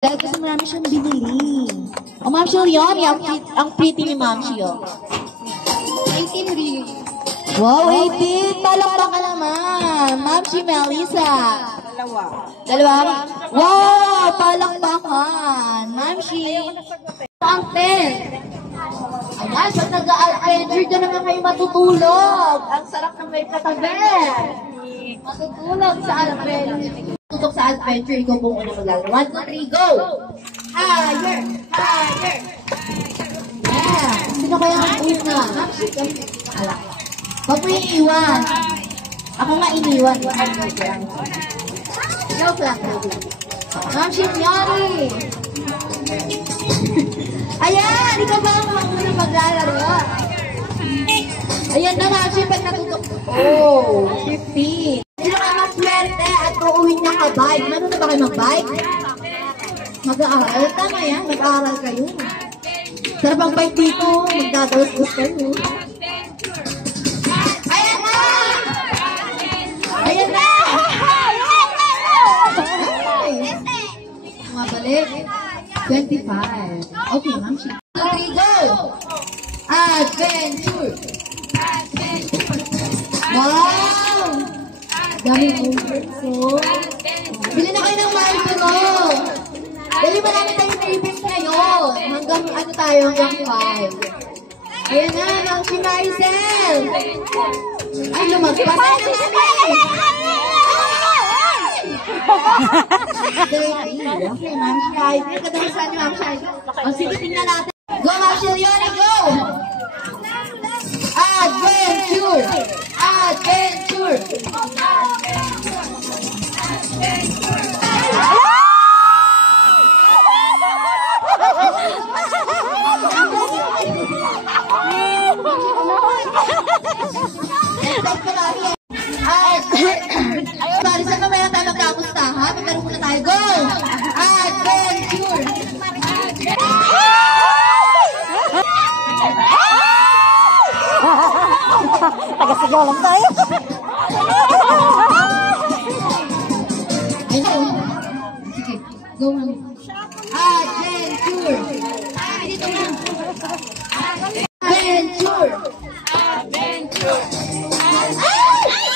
Dahil kasi marami siyang binili. Oh, Ma'am Shio, yummy. Ang pretty ni Ma'am Shio. 18 rin. Wow, 18. Palakpak ka naman. Ma'am Shio Melissa. Dalawa. Wow, palakpakan. Ma'am Shio. Ang 10. Ayan, pag nag-adventure dyan naman kayo matutulog. Ang sarap ng may katabi. Matutulog sa adventure. Tutok sa adventure, ikaw kung ano maglalaro. 1, 2, 3, go! Higher! Higher! Yeah! Sino kaya ang una? Huwag mo yung iwan. Ako nga iniwan. Joke lang. Ma'am Shinyori! Ayan! Ikaw ba ang mga maglalaro? Ayan na, Ma'am Shin, pag natutok. Oh! 15. Sino ka mag-swerte at uuwi na ka bike? Ano na ba kayo mag-bike? Mag-aaral? Tama yan, mag-aaral kayo. Sarap ang bike dito, magdadalos-dos kayo. Ayan na! Ayan na! Mabalik. 25. Okay, Ma'am Shi. 3, go! Adventure! Wow! Daming movements, oh. Bili na kayo ng Marlboro. Dali ba namin tayo tapings ngayon? Hanggang ano tayo, hanggang 5. Ayan na, Ma'am si Maricel. Ay, lumagpas. Okay, Ma'am Shai. Kadalasan niyo, Ma'am Shai. O, sige, tingnan natin. Go, Ma'am Shilione, go! Adventure! Adventure! Sorry, saan mamaya tayo magkamusta, ha? Magkaroon muna tayo. Go! Adventure! Taga-sigaw lang tayo. Sige, go on. Adventure! Dito na. Adventure! Adventure! Ay!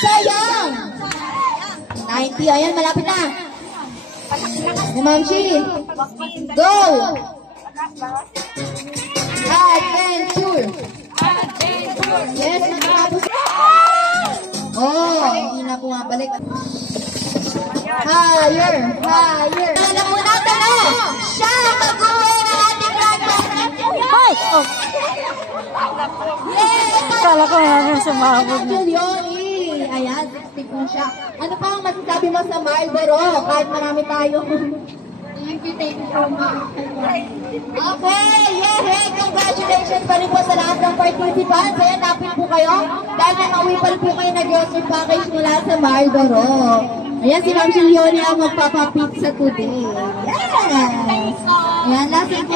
Sayang! 90, ayan, malapit na. Ma'am Shi, go! Adventure! Yes, natapos. Oh, hindi na bumabalik. Higher! Higher! Alam mo na, siya ang mag-uwi ng ating breakfast. Ay! Oh! Yes! Kala ko namin sumabog na. Ayan, 60 po siya. Ano pa ang masasabi mo sa Marlboro? Kahit marami tayo. Okay, yay! Congratulations pa rin po sa lahat ng participants. Kaya napin po kayo dahil nakauwi pa rin po kayo na grocery package mula sa Marlboro. Ayan, si Ma'am Shilione ang magpapapizza today. Yes! Ayan, last and